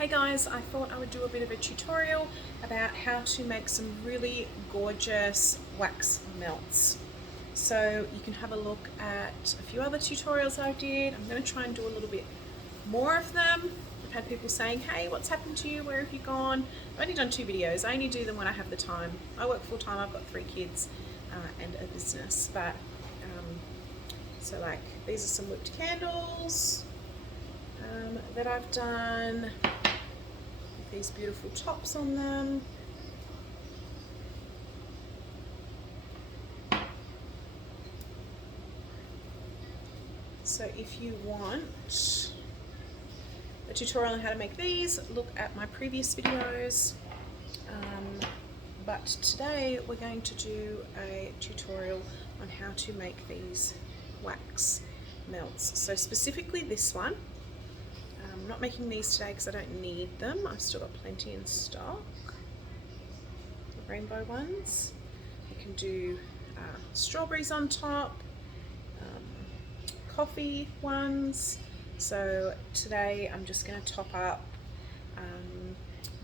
Hey guys, I thought I would do a bit of a tutorial about how to make some really gorgeous wax melts. So you can have a look at a few other tutorials I did. I'm going to try and do a little bit more of them. I've had people saying, hey, what's happened to you? Where have you gone? I've only done 2 videos. I only do them when I have the time. I work full time, I've got 3 kids and a business. But so like these are some whipped candles that I've done. These beautiful tops on them. So if you want a tutorial on how to make these, look at my previous videos. But today we're going to do a tutorial on how to make these wax melts. So specifically this one. I'm not making these today because I don't need them. I've still got plenty in stock. The rainbow ones. You can do strawberries on top, coffee ones. So today I'm just going to top up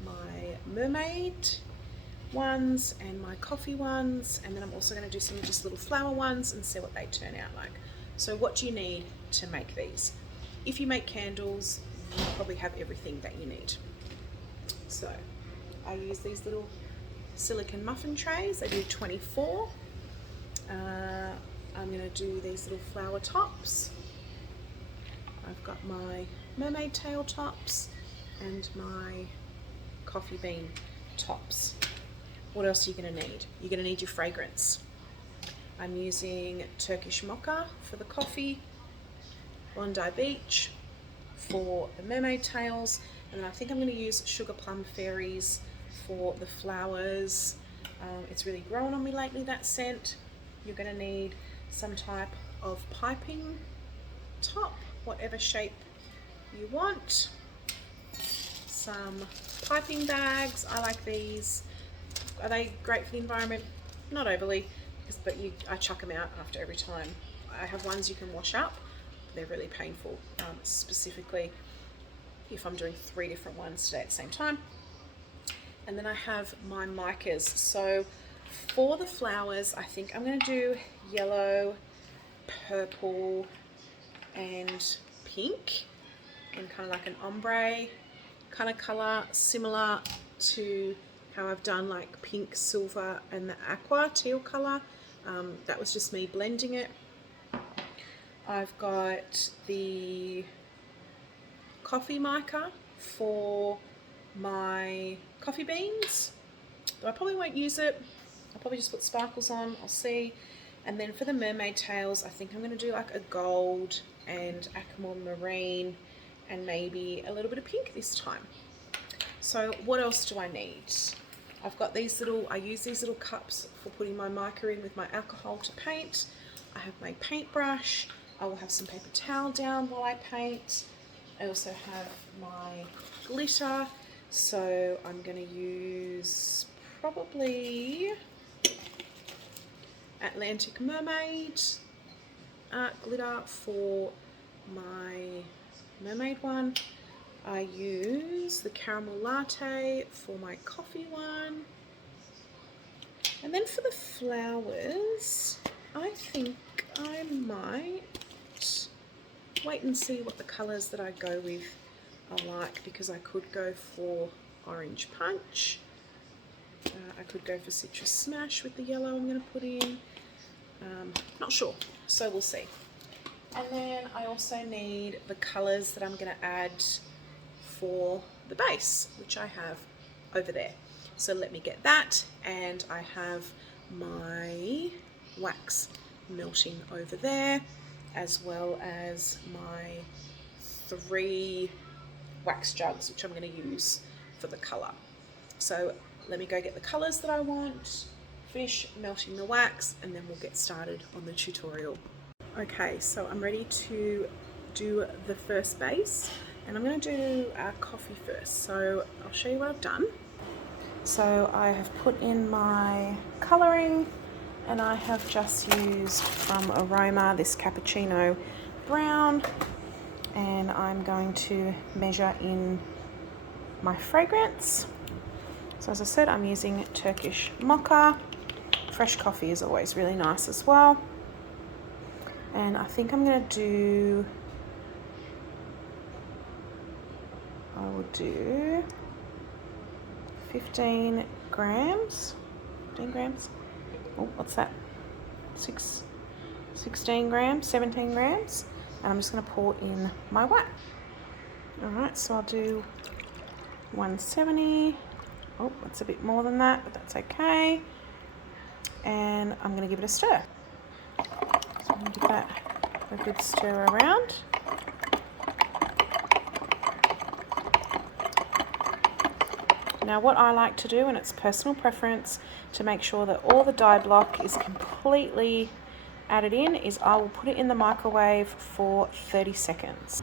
my mermaid ones and my coffee ones, and then I'm also going to do some just little flower ones and see what they turn out like. So what do you need to make these? If you make candles, you probably have everything that you need. So I use these little silicone muffin trays. They do 24. I'm going to do these little flower tops. I've got my mermaid tail tops and my coffee bean tops. What else are you going to need? You're going to need your fragrance. I'm using Turkish mocha for the coffee, Bondi Beach for the mermaid tails, and then I think I'm going to use Sugar Plum Fairies for the flowers. It's really grown on me lately, that scent. You're going to need some type of piping top, whatever shape you want. Some piping bags. I like these. Are they great for the environment? Not overly, but I chuck them out after every time. I have ones you can wash up. They're really painful, specifically if I'm doing 3 different ones today at the same time. And then I have my micas. So for the flowers, I think I'm going to do yellow, purple, and pink, and kind of like an ombre kind of color, similar to how I've done like pink, silver, and the aqua teal color. That was just me blending it. I've got the coffee mica for my coffee beans. I probably won't use it. I'll probably just put sparkles on, I'll see. And then for the mermaid tails, I think I'm going to do like a gold and aquamarine and maybe a little bit of pink this time. So what else do I need? I've got these little, I use these little cups for putting my mica in with my alcohol to paint. I have my paintbrush. I will have some paper towel down while I paint. I also have my glitter. So I'm going to use probably Atlantic Mermaid glitter for my mermaid one. I use the caramel latte for my coffee one. And then for the flowers, I think I might wait and see what the colours that I go with are like, because I could go for orange punch. I could go for citrus smash with the yellow I'm going to put in. Not sure, so we'll see. And then I also need the colours that I'm going to add for the base, which I have over there. So let me get that, and I have my wax melting over there, as well as my 3 wax jugs, which I'm going to use for the colour. So let me go get the colours that I want, finish melting the wax, and then we'll get started on the tutorial. Okay, so I'm ready to do the first base, and I'm going to do coffee first. So I'll show you what I've done. So I have put in my colouring, and I have just used from Aroma this cappuccino brown, and I'm going to measure in my fragrance. So as I said, I'm using Turkish mocha. Fresh coffee is always really nice as well. And I think I'm going to do, I will do 15 grams. 15 grams. Oh, what's that? 16 grams, 17 grams. And I'm just going to pour in my wax. Alright, so I'll do 170. Oh, that's a bit more than that, but that's okay. And I'm going to give it a stir. So I'm going to give that a good stir around. Now what I like to do, and it's personal preference, to make sure that all the dye block is completely added in, is I will put it in the microwave for 30 seconds.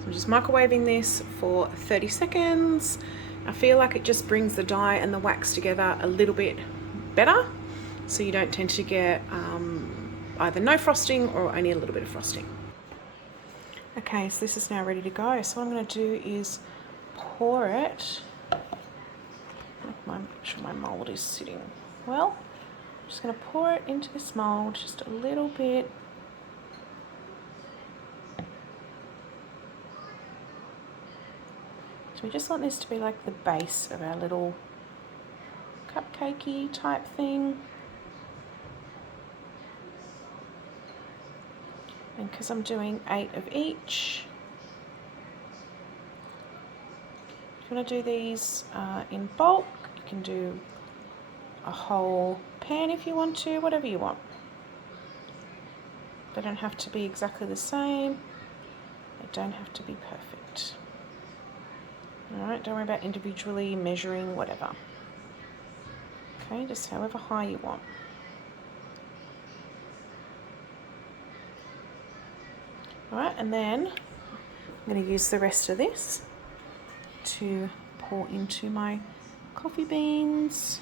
So I'm just microwaving this for 30 seconds. I feel like it just brings the dye and the wax together a little bit better, so you don't tend to get either no frosting or only a little bit of frosting. Okay, so this is now ready to go. So what I'm going to do is pour it. Make sure my mold is sitting well. I'm just going to pour it into this mold just a little bit. So we just want this to be like the base of our little cupcakey type thing. And because I'm doing 8 of each, if you want to do these in bulk, you can do a whole pan if you want to, whatever you want. They don't have to be exactly the same. They don't have to be perfect. Alright, don't worry about individually measuring, whatever. Okay, just however high you want. Alright, and then I'm going to use the rest of this to pour into my coffee beans.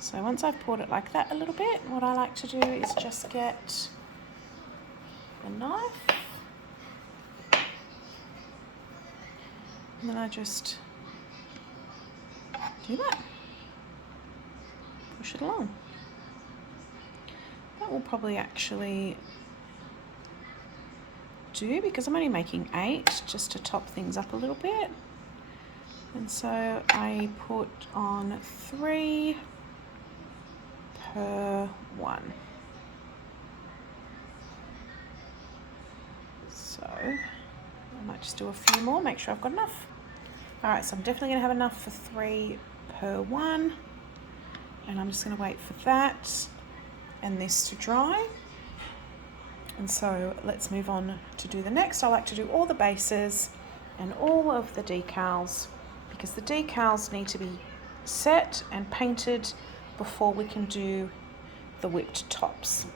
So once I've poured it like that a little bit, what I like to do is just get a knife, and then I just do that. Push it along. That will probably actually do, because I'm only making 8 just to top things up a little bit. And so I put on 3 per 1. So I might just do a few more, make sure I've got enough. Alright, so I'm definitely going to have enough for 3 per 1. And I'm just going to wait for that and this to dry. And so let's move on to do the next. I like to do all the bases and all of the decals, because the decals need to be set and painted before we can do the whipped tops.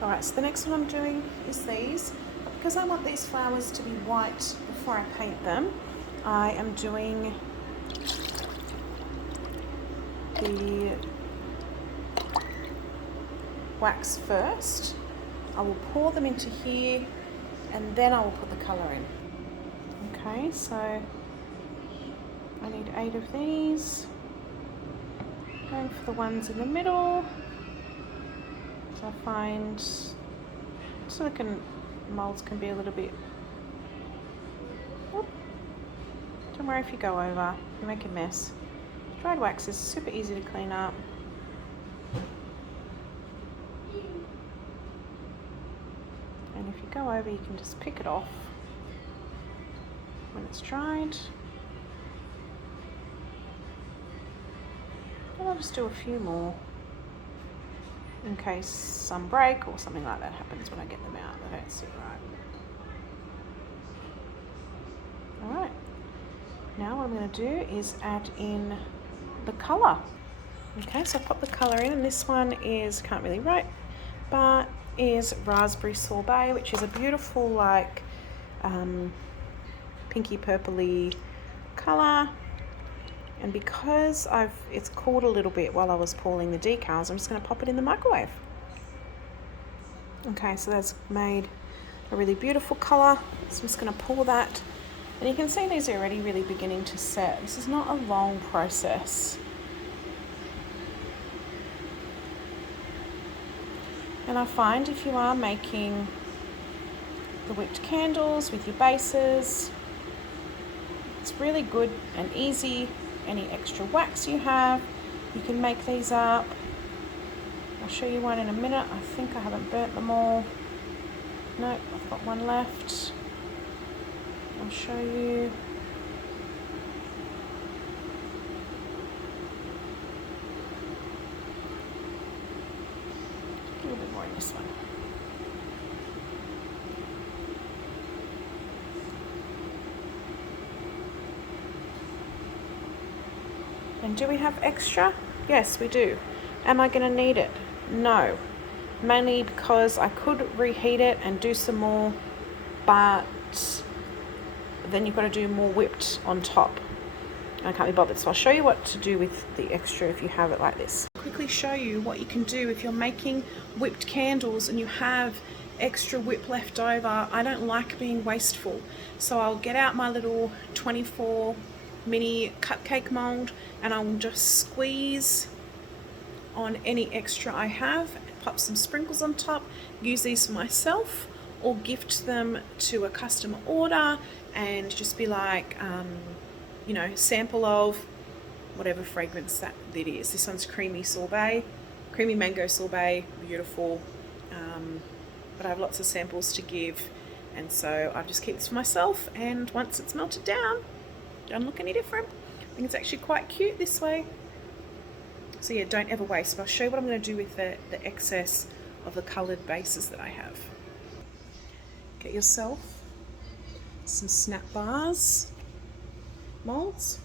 Alright, so the next one I'm doing is these. Because I want these flowers to be white before I paint them, I am doing the wax first. I will pour them into here and then I will put the colour in. Okay, so I need 8 of these. Going for the ones in the middle. So I find silicone molds can be a little bit, don't worry if you go over, you make a mess. Dried wax is super easy to clean up. And if you go over, you can just pick it off when it's dried. And I'll just do a few more in case some break or something like that happens when I get them out. They don't sit right. Alright, now what I'm going to do is add in the colour. Okay, so I've popped the colour in, and this one is, can't really write, but is Raspberry Sorbet, which is a beautiful like pinky purpley colour, And because it's cooled a little bit while I was pulling the decals, I'm just going to pop it in the microwave. Okay, so that's made a really beautiful colour. So I'm just going to pull that. And you can see these are already really beginning to set. This is not a long process. And I find if you are making the whipped candles with your bases, it's really good and easy. Any extra wax you have, you can make these up. I'll show you one in a minute. I think I haven't burnt them all. Nope, I've got one left. I'll show you. A little bit more in this one. And do we have extra? Yes, we do. Am I going to need it? No. Mainly because I could reheat it and do some more, but then you've got to do more whipped on top. I can't be bothered. So I'll show you what to do with the extra if you have it like this. I'll quickly show you what you can do if you're making whipped candles and you have extra whip left over. I don't like being wasteful. So I'll get out my little 24 mini cupcake mold and I will just squeeze on any extra I have, pop some sprinkles on top, use these for myself or gift them to a customer order and just be like, you know, sample of whatever fragrance that it is. This one's creamy sorbet, creamy mango sorbet, beautiful. But I have lots of samples to give, and so I just keep this for myself, and once it's melted down, don't look any different. I think it's actually quite cute this way. So yeah, don't ever waste. But I'll show you what I'm going to do with the excess of the coloured bases that I have. Get yourself some snap bars molds,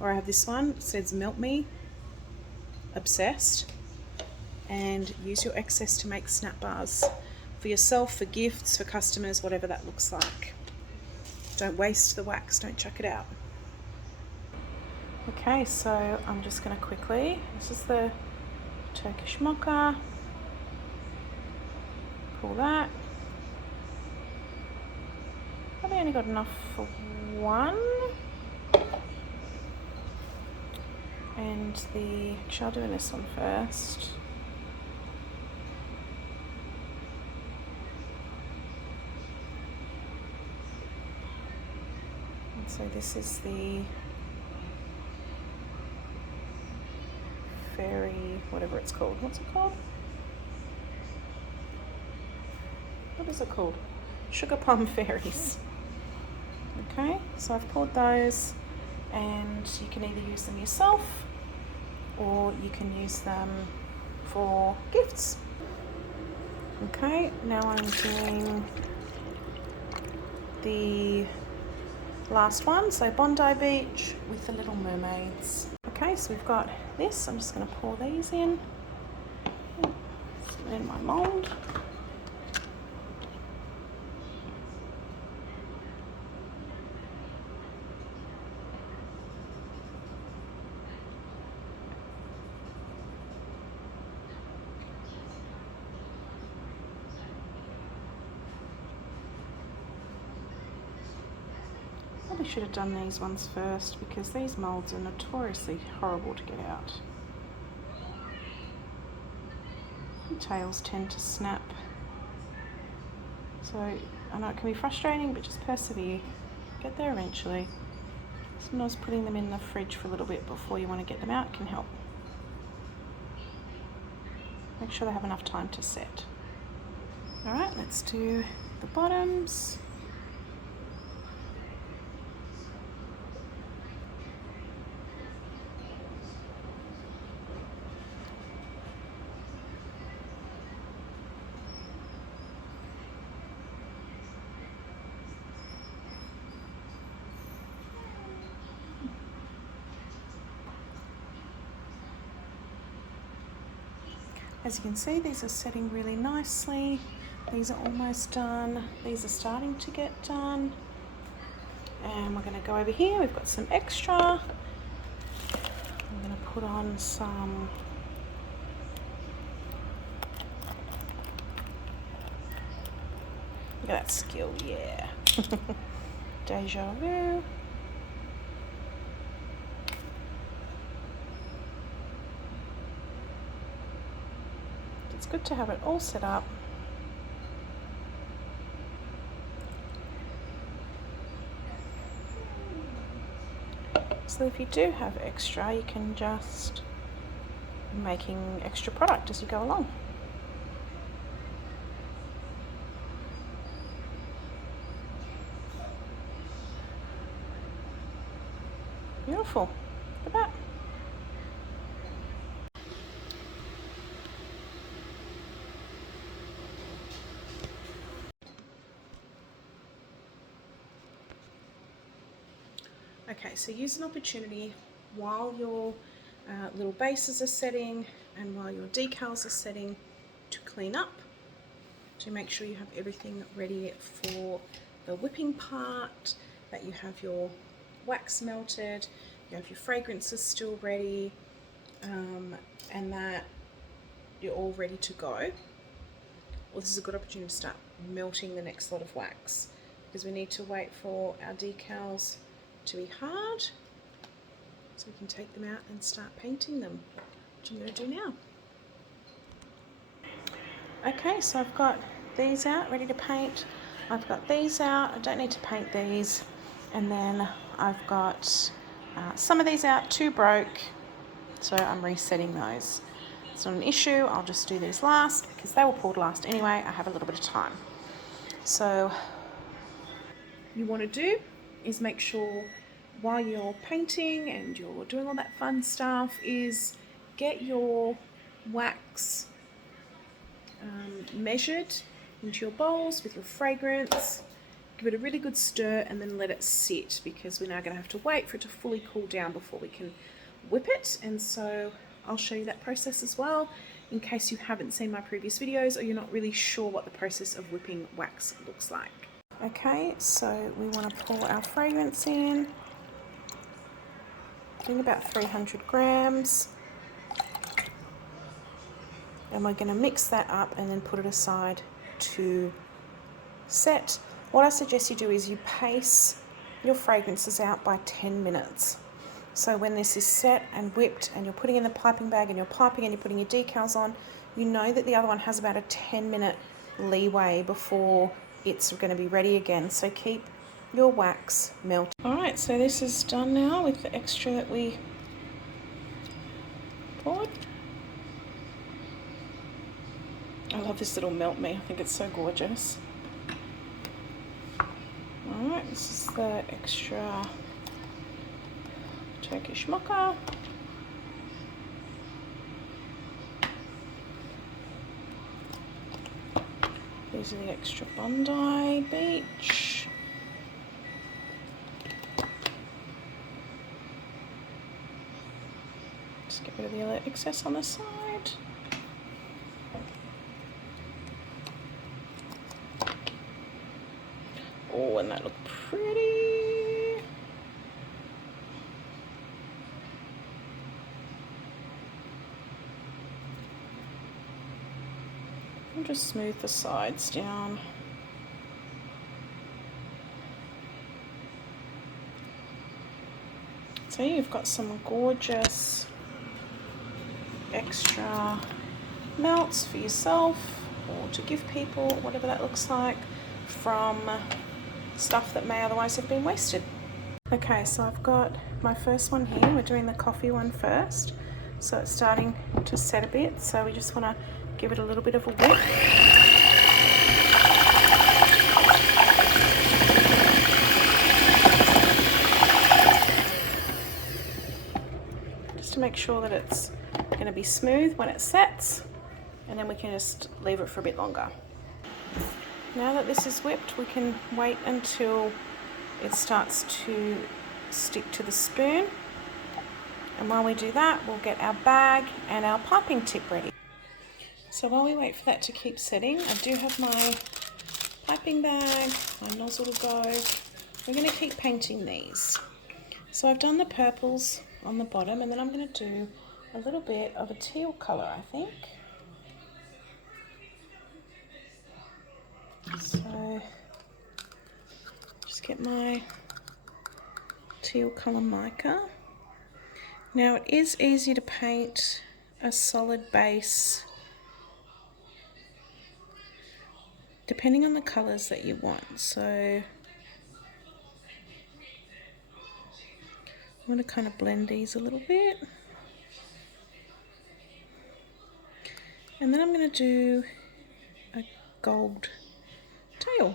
or I have this one, it says Melt Me Obsessed, and use your excess to make snap bars for yourself, for gifts, for customers, whatever that looks like. Don't waste the wax, don't chuck it out. Okay, so I'm just going to quickly, this is the Turkish mocha, pull that. Probably only got enough for one. And actually I'll do this one first. And so this is the fairy, whatever it's called. What's it called? What is it called? Sugar plum fairies. Okay, so I've poured those, and you can either use them yourself or you can use them for gifts. Okay, now I'm doing the last one, so Bondi Beach with the Little Mermaids. Okay, so we've got this. I'm just going to pour these in my mold. Probably should have done these ones first because these molds are notoriously horrible to get out. The tails tend to snap. So I know it can be frustrating, but just persevere. Get there eventually. Sometimes putting them in the fridge for a little bit before you want to get them out can help. Make sure they have enough time to set. Alright, let's do the bottoms. As you can see, these are setting really nicely. These are almost done. These are starting to get done. And we're going to go over here. We've got some extra. put on some look at that skill, yeah. Deja vu. It's good to have it all set up. So if you do have extra, you can just be making extra product as you go along. Beautiful. Look at that. Okay, so use an opportunity while your little bases are setting and while your decals are setting to clean up, to make sure you have everything ready for the whipping part, that you have your wax melted, you have your fragrances still ready, and that you're all ready to go. Well, this is a good opportunity to start melting the next lot of wax, because we need to wait for our decals to be hard so we can take them out and start painting them, which I'm going to do now. Okay, so I've got these out ready to paint. I've got these out, I don't need to paint these, and then I've got some of these out, 2 broke, so I'm resetting those. It's not an issue, I'll just do these last because they were pulled last anyway. I have a little bit of time. So you want to do is make sure while you're painting and you're doing all that fun stuff is get your wax measured into your bowls with your fragrance. Give it a really good stir and then let it sit, because we're now going to have to wait for it to fully cool down before we can whip it. And so I'll show you that process as well, in case you haven't seen my previous videos or you're not really sure what the process of whipping wax looks like. Okay, so we want to pour our fragrance in. I think about 300 grams. And we're going to mix that up and then put it aside to set. What I suggest you do is you pace your fragrances out by 10 minutes. So when this is set and whipped and you're putting in the piping bag and you're piping and you're putting your decals on, you know that the other one has about a 10-minute leeway before it's going to be ready again. So keep your wax melted. Alright, so this is done now with the extra that we poured. I love this little melt me, I think it's so gorgeous. Alright, this is the extra Turkish mocha. These are the extra Bondi Beach. Just get rid of the excess on the side. Oh, and that looked pretty. I'll just smooth the sides down. So you've got some gorgeous extra melts for yourself or to give people, whatever that looks like, from stuff that may otherwise have been wasted. Okay, so I've got my first one here. We're doing the coffee one first. So it's starting to set a bit, so we just want to give it a little bit of a whip. Just to make sure that it's going to be smooth when it sets, and then we can just leave it for a bit longer. Now that this is whipped, we can wait until it starts to stick to the spoon. And while we do that, we'll get our bag and our piping tip ready. So while we wait for that to keep setting, I do have my piping bag, my nozzle to go. We're going to keep painting these. So I've done the purples on the bottom, and then I'm going to do a little bit of a teal colour, I think. So just get my teal colour mica. Now it is easy to paint a solid base depending on the colours that you want. So I'm going to kind of blend these a little bit. And then I'm going to do a gold tail.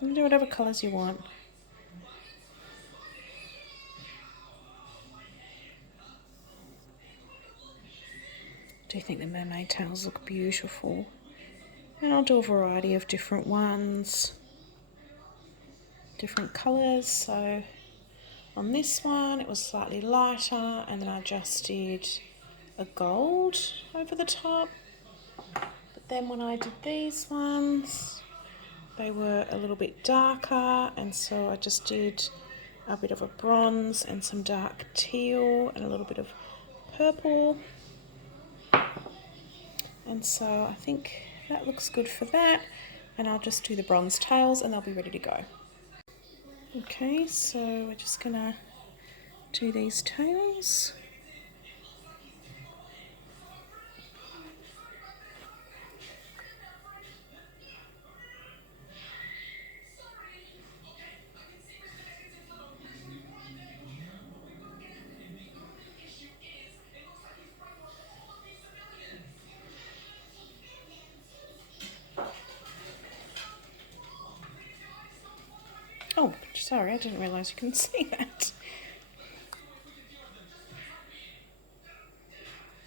You can do whatever colours you want. I do think the mermaid tails look beautiful. And I'll do a variety of different ones, different colours. So on this one it was slightly lighter, and then I just did a gold over the top. But then when I did these ones, they were a little bit darker, and so I just did a bit of a bronze and some dark teal and a little bit of purple. And so I think that looks good for that, and I'll just do the bronze tails and they'll be ready to go. Okay, so we're just gonna do these tails. Oh, sorry, I didn't realise you couldn't see that.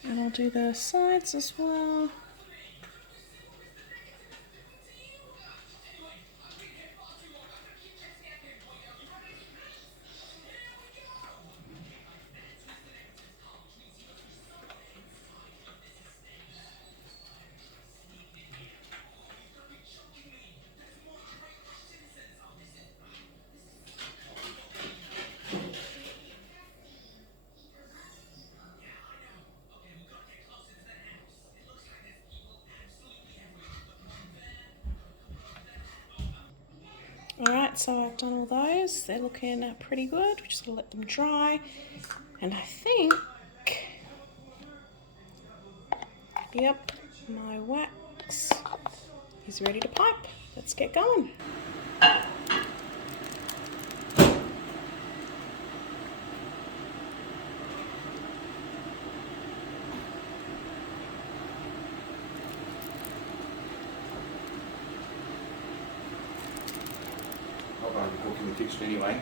And I'll do the sides as well. Alright, so I've done all those. They're looking pretty good. We're just going to let them dry. And I think, yep, my wax is ready to pipe. Let's get going. I'll go and cook in the kitchen anyway.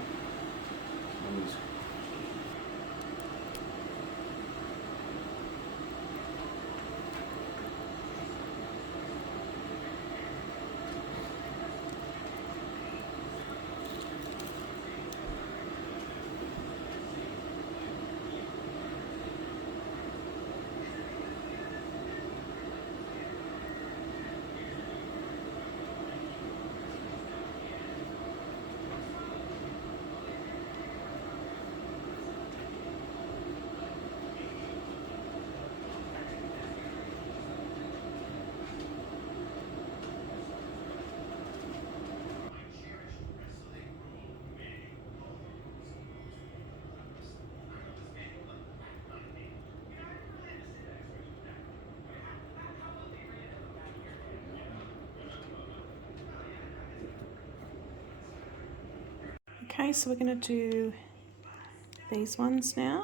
Okay, so we're going to do these ones now.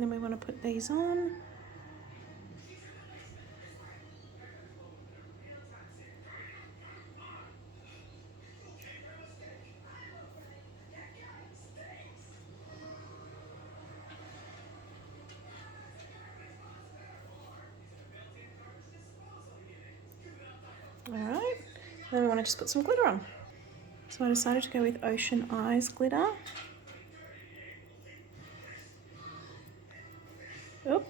and then we want to put these on. Alright, then we want to just put some glitter on. So I decided to go with Ocean Eyes glitter. Oop.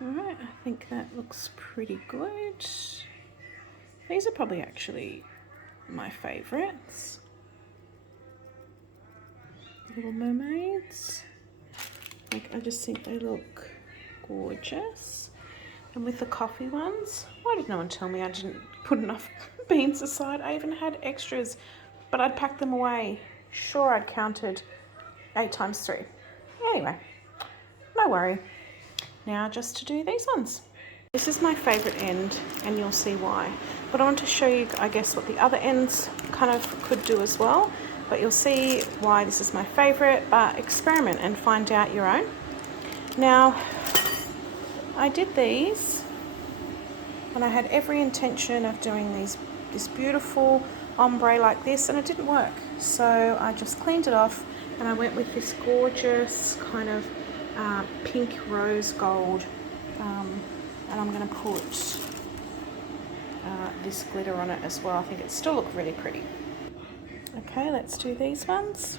Alright, I think that looks pretty good. These are probably actually my favourites. Little mermaids. Like, I just think they look gorgeous. And with the coffee ones, why did no one tell me I didn't put enough beans aside? I even had extras, but I'd packed them away. Sure, I'd counted 8 times 3. Anyway, no worry. Now just to do these ones. This is my favourite end, and you'll see why. But I want to show you, I guess, what the other ends kind of could do as well. But you'll see why this is my favourite, but experiment and find out your own. Now, I did these, and I had every intention of doing this beautiful ombre like this, and it didn't work. So I just cleaned it off, and I went with this gorgeous kind of pink rose gold, and I'm going to put this glitter on it as well. I think it still looks really pretty. Okay, let's do these ones.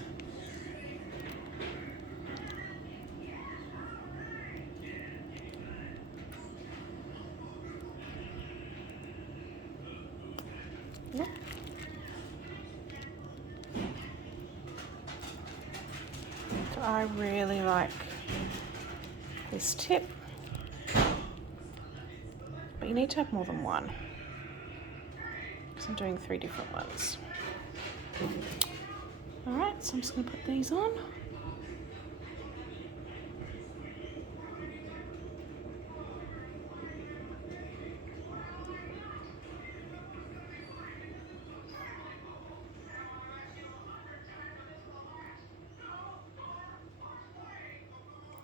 Yeah. So I really like this tip, but you need to have more than one. So I'm doing 3 different ones. Alright, so I'm just going to put these on.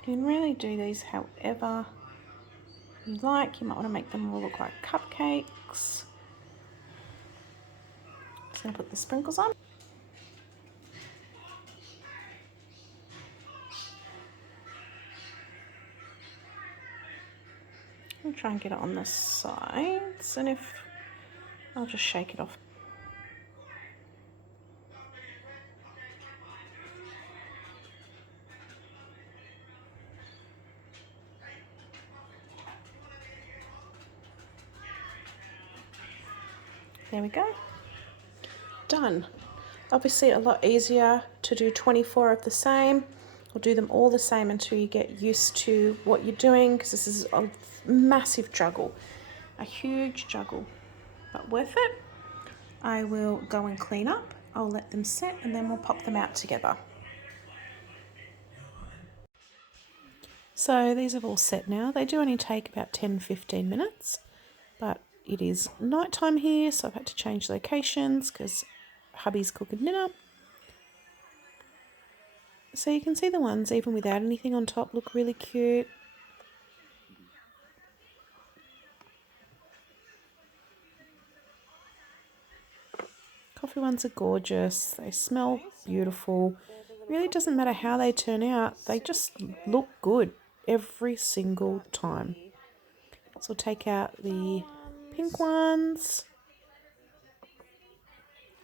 You can really do these however you like. You might want to make them all look like cupcakes. Just going to put the sprinkles on. I'll try and get it on the sides, and if I'll just shake it off. There we go. Done. Obviously a lot easier to do 24 of the same, or do them all the same until you get used to what you're doing, because this is a massive juggle, a huge juggle, but worth it. I will go and clean up, I'll let them set, and then we'll pop them out together. So these have all set now. They do only take about 10-15 minutes, but it is night time here, so I've had to change locations because hubby's cooking dinner. So you can see the ones even without anything on top look really cute. Coffee ones are gorgeous, they smell beautiful. Really doesn't matter how they turn out, they just look good every single time. So we'll take out the pink ones.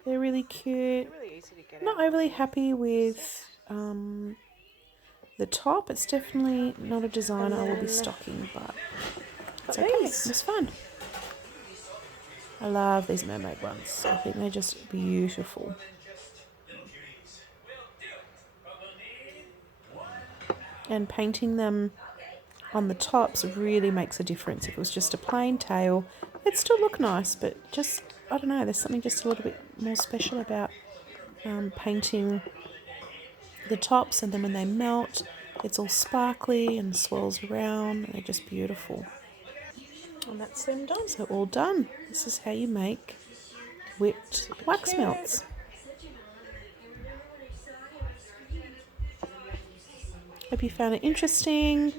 They're really cute. Not overly happy with the top. It's definitely not a design I will be stocking, but it's okay. It was fun. I love these mermaid ones. I think they're just beautiful. And painting them on the tops really makes a difference. If it was just a plain tail, it'd still look nice, but just, I don't know, there's something just a little bit more special about painting the tops, and then when they melt, it's all sparkly and swirls around. They're just beautiful. And that's them done. So all done. This is how you make whipped wax melts. Hope you found it interesting.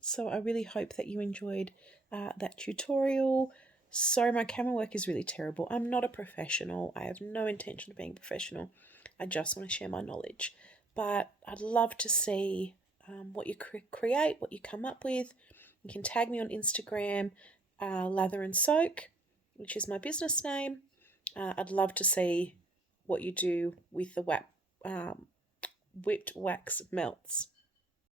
So I really hope that you enjoyed that tutorial. Sorry, my camera work is really terrible. I'm not a professional. I have no intention of being professional. I just want to share my knowledge. But I'd love to see what you create, what you come up with. You can tag me on Instagram, Lather and Soak, which is my business name. I'd love to see what you do with the whipped wax melts.